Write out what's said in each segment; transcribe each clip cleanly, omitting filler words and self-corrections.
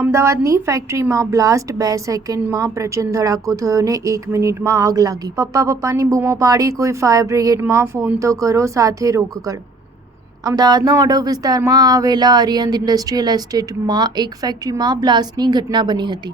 અમદાવાદની ફેક્ટરીમાં બ્લાસ્ટ 2 સેકન્ડમાં પ્રચંડ ધડાકો થયો ને 1 મિનિટમાં આગ લાગી. પપ્પાની બૂમો પાડી કોઈ ફાયર બ્રિગેડમાં ફોન તો કરો, સાથે રોકકળ. અમદાવાદના ઓઢવ વિસ્તારમાં આવેલા અરિહંત ઇન્ડસ્ટ્રીયલ એસ્ટેટમાં એક ફેક્ટરીમાં બ્લાસ્ટની ઘટના બની હતી,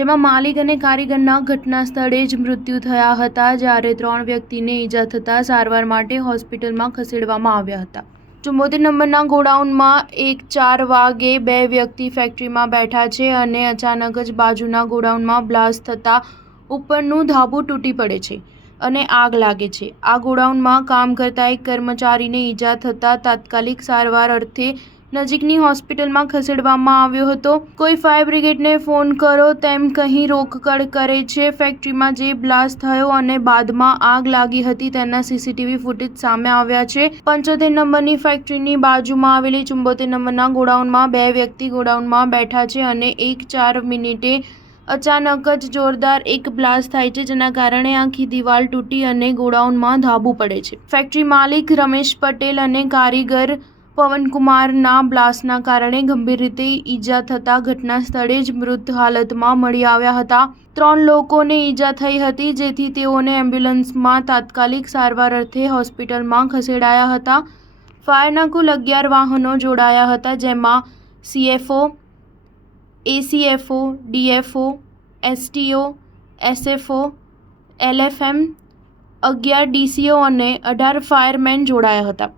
જેમાં માલિક અને કારીગરના ઘટના સ્થળે જ મૃત્યુ થયા હતા, જ્યારે 3 વ્યક્તિને ઈજા થતાં સારવાર માટે હોસ્પિટલમાં ખસેડવામાં આવ્યા હતા. 74 નંબરના ગોડાઉનમાં 4 વાગે 2 વ્યક્તિ ફેક્ટરીમાં બેઠા છે અને અચાનક જ બાજુના ગોડાઉનમાં બ્લાસ્ટ થતાં ઉપરનું ધાબું તૂટી પડે છે અને આગ લાગે છે. આ ગોડાઉનમાં કામ કરતા એક કર્મચારીને ઈજા થતાં તાત્કાલિક સારવાર અર્થે નજીકની હોસ્પિટલમાં ખસેડવામાં આવ્યો હતો. કોઈ ફાયર બ્રિગેડને ફોન કરો તેમ કહી રોકકળ કરે છે. ફેક્ટરીમાં જે બ્લાસ્ટ થયો અને બાદમાં આગ લાગી હતી તેના સીસીટીવી ફૂટેજ સામે આવ્યા છે. 75 નંબરની ફેક્ટરીની બાજુમાં આવેલી 74 નંબરના ગોડાઉનમાં 2 વ્યક્તિ ગોડાઉનમાં બેઠા છે અને 4 મિનિટે અચાનક જ જોરદાર એક બ્લાસ્ટ થાય છે, જેના કારણે આખી દિવાલ તૂટી અને ગોડાઉનમાં ધાબું પડે છે. ફેક્ટરી માલિક રમેશ પટેલ અને કારીગર પવનકુમારના બ્લાસ્ટના કારણે ગંભીર રીતે ઈજા થતાં ઘટના સ્થળે જ મૃત હાલતમાં મળી આવ્યા હતા. 3 લોકોને ઈજા થઈ હતી, જેથી તેઓને એમ્બ્યુલન્સમાં તાત્કાલિક સારવાર અર્થે હોસ્પિટલમાં ખસેડાયા હતા. ફાયરના કુલ 11 વાહનો જોડાયા હતા, જેમાં CFO, ACFO, DFO, STO, SFO, LFM, 11 DCO અને 18 ફાયરમેન જોડાયા હતા.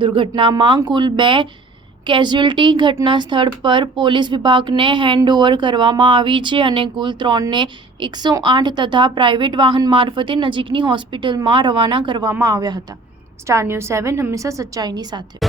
દુર્ઘટનામાં કુલ 2 કેઝ્યુઅલ્ટી ઘટના સ્થળ પર પોલીસ વિભાગને હેન્ડઓવર કરવામાં આવી છે અને કુલ 3ને 108 તથા પ્રાઇવેટ વાહન મારફતે નજીકની હોસ્પિટલમાં રવાના કરવામાં આવ્યા હતા. સ્ટાર ન્યૂઝ 7 હંમેશા સચ્ચાઈની સાથે.